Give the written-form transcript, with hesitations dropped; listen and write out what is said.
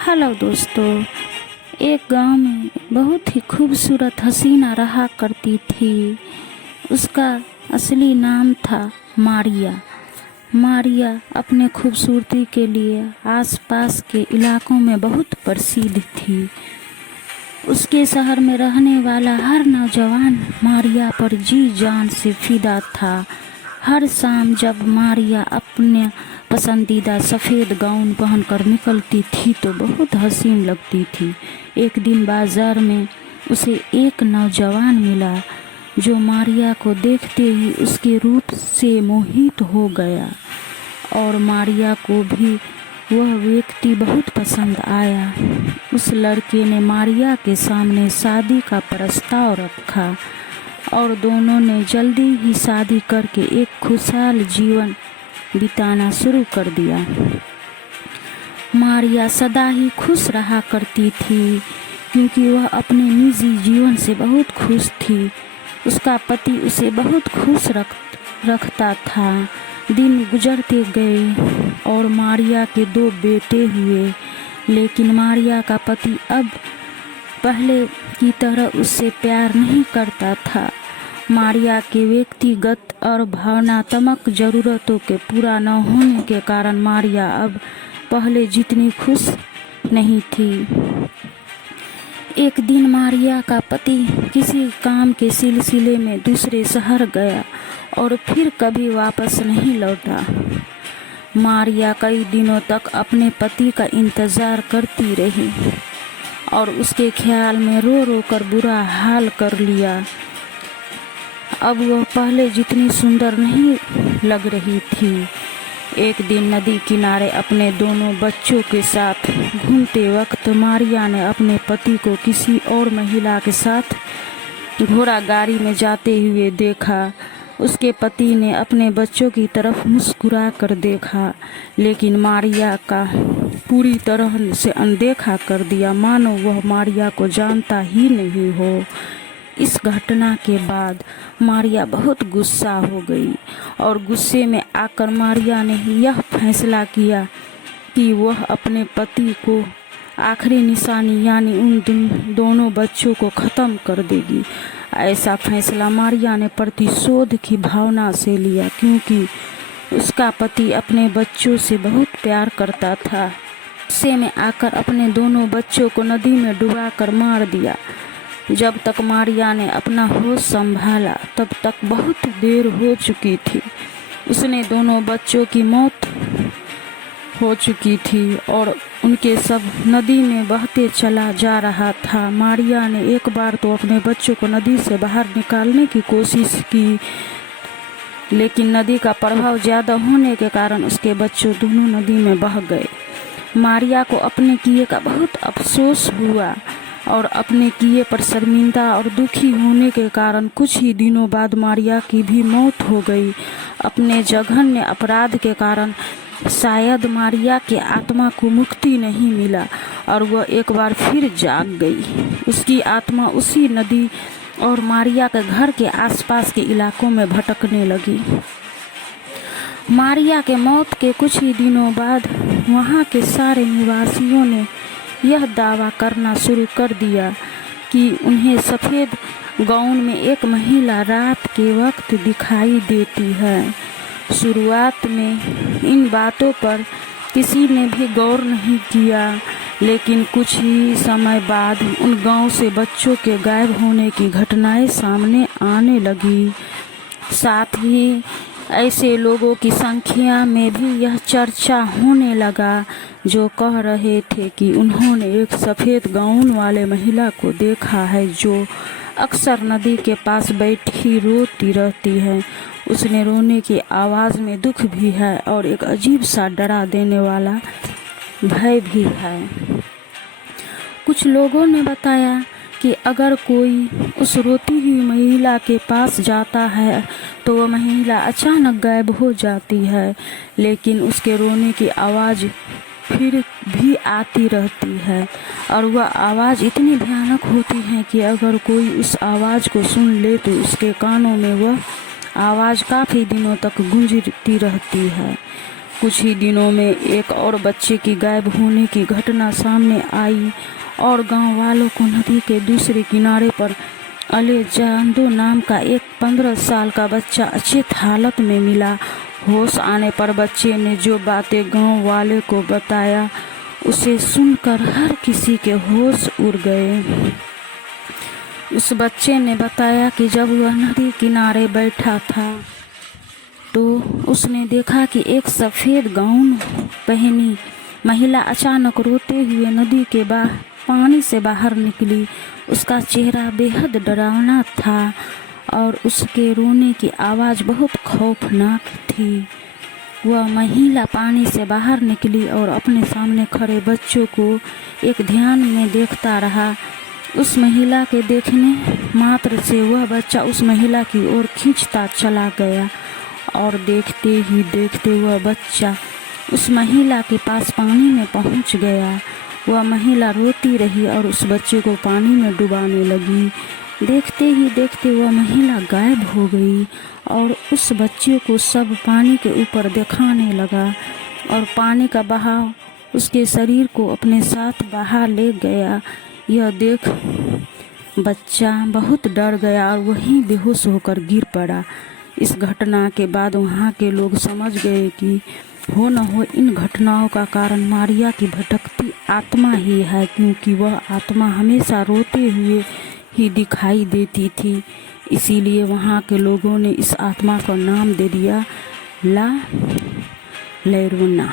Hello दोस्तों। एक गांव में बहुत ही खूबसूरत हसीना रहा करती थी। उसका असली नाम था मारिया। मारिया अपने खूबसूरती के लिए आसपास के इलाकों में बहुत प्रसिद्ध थी। उसके शहर में रहने वाला हर नौजवान मारिया पर जी जान से फिदा था। हर शाम जब मारिया अपने पसंदीदा सफ़ेद गाउन पहनकर निकलती थी तो बहुत हसीन लगती थी। एक दिन बाजार में उसे एक नौजवान मिला जो मारिया को देखते ही उसके रूप से मोहित हो गया और मारिया को भी वह व्यक्ति बहुत पसंद आया। उस लड़के ने मारिया के सामने शादी का प्रस्ताव रखा और दोनों ने जल्दी ही शादी करके एक खुशहाल जीवन बिताना शुरू कर दिया। मारिया सदा ही खुश रहा करती थी क्योंकि वह अपने निजी जीवन से बहुत खुश थी। उसका पति उसे बहुत खुश रखता था। दिन गुजरते गए और मारिया के 2 बेटे हुए, लेकिन मारिया का पति अब पहले की तरह उससे प्यार नहीं करता था। मारिया के व्यक्तिगत और भावनात्मक ज़रूरतों के पूरा न होने के कारण मारिया अब पहले जितनी खुश नहीं थी। एक दिन मारिया का पति किसी काम के सिलसिले में दूसरे शहर गया और फिर कभी वापस नहीं लौटा। मारिया कई दिनों तक अपने पति का इंतज़ार करती रही और उसके ख्याल में रो रो कर बुरा हाल कर लिया। अब वह पहले जितनी सुंदर नहीं लग रही थी। एक दिन नदी किनारे अपने दोनों बच्चों के साथ घूमते वक्त मारिया ने अपने पति को किसी और महिला के साथ घोड़ा गाड़ी में जाते हुए देखा। उसके पति ने अपने बच्चों की तरफ मुस्कुरा कर देखा, लेकिन मारिया का पूरी तरह से अनदेखा कर दिया, मानो वह मारिया को जानता ही नहीं हो। इस घटना के बाद मारिया बहुत गुस्सा हो गई और गुस्से में आकर मारिया ने यह फैसला किया कि वह अपने पति को आखिरी निशानी यानी उन दोनों बच्चों को ख़त्म कर देगी। ऐसा फैसला मारिया ने प्रतिशोध की भावना से लिया क्योंकि उसका पति अपने बच्चों से बहुत प्यार करता था। गुस्से में आकर अपने दोनों बच्चों को नदी में डुबाकर मार दिया। जब तक मारिया ने अपना होश संभाला तब तक बहुत देर हो चुकी थी। उसने दोनों बच्चों की मौत हो चुकी थी और उनके सब नदी में बहते चला जा रहा था। मारिया ने एक बार तो अपने बच्चों को नदी से बाहर निकालने की कोशिश की, लेकिन नदी का प्रभाव ज़्यादा होने के कारण उसके बच्चों दोनों नदी में बह गए। मारिया को अपने किए का बहुत अफसोस हुआ और अपने किए पर शर्मिंदा और दुखी होने के कारण कुछ ही दिनों बाद मारिया की भी मौत हो गई। अपने जघन्य अपराध के कारण शायद मारिया के आत्मा को मुक्ति नहीं मिला और वह एक बार फिर जाग गई। उसकी आत्मा उसी नदी और मारिया के घर के आसपास के इलाकों में भटकने लगी। मारिया के मौत के कुछ ही दिनों बाद वहाँ के सारे निवासियों ने यह दावा करना शुरू कर दिया कि उन्हें सफ़ेद गाउन में एक महिला रात के वक्त दिखाई देती है। शुरुआत में इन बातों पर किसी ने भी गौर नहीं किया, लेकिन कुछ ही समय बाद उन गांव से बच्चों के गायब होने की घटनाएं सामने आने लगी। साथ ही ऐसे लोगों की संख्या में भी यह चर्चा होने लगा जो कह रहे थे कि उन्होंने एक सफ़ेद गाउन वाले महिला को देखा है जो अक्सर नदी के पास बैठी रोती रहती है। उसने रोने की आवाज़ में दुख भी है और एक अजीब सा डरा देने वाला भय भी है। कुछ लोगों ने बताया कि अगर कोई उस रोती हुई महिला के पास जाता है तो वह महिला अचानक गायब हो जाती है, लेकिन उसके रोने की आवाज़ फिर भी आती रहती है और वह आवाज़ इतनी भयानक होती है कि अगर कोई उस आवाज़ को सुन ले तो उसके कानों में वह आवाज़ काफ़ी दिनों तक गूंजती रहती है। कुछ ही दिनों में एक और बच्चे की गायब होने की घटना सामने आई और गांव वालों को नदी के दूसरे किनारे पर अलेजांदो नाम का एक 15 साल का बच्चा अचेत हालत में मिला। होश आने पर बच्चे ने जो बातें गांव वाले को बताया उसे सुनकर हर किसी के होश उड़ गए। उस बच्चे ने बताया कि जब वह नदी किनारे बैठा था तो उसने देखा कि एक सफ़ेद गाउन पहनी महिला अचानक रोते हुए नदी के पानी से बाहर निकली। उसका चेहरा बेहद डरावना था और उसके रोने की आवाज़ बहुत खौफनाक थी। वह महिला पानी से बाहर निकली और अपने सामने खड़े बच्चों को एक ध्यान में देखता रहा। उस महिला के देखने मात्र से वह बच्चा उस महिला की ओर खींचता चला गया और देखते ही देखते वह बच्चा उस महिला के पास पानी में पहुंच गया। वह महिला रोती रही और उस बच्चे को पानी में डुबाने लगी। देखते ही देखते वह महिला गायब हो गई और उस बच्चे को सब पानी के ऊपर दिखाने लगा और पानी का बहाव उसके शरीर को अपने साथ बहा ले गया। यह देख बच्चा बहुत डर गया और वहीं बेहोश होकर गिर पड़ा। इस घटना के बाद वहाँ के लोग समझ गए कि हो न हो इन घटनाओं का कारण मारिया की भटकती आत्मा ही है, क्योंकि वह आत्मा हमेशा रोते हुए ही दिखाई देती थी। इसीलिए वहाँ के लोगों ने इस आत्मा का नाम दे दिया ला llorona।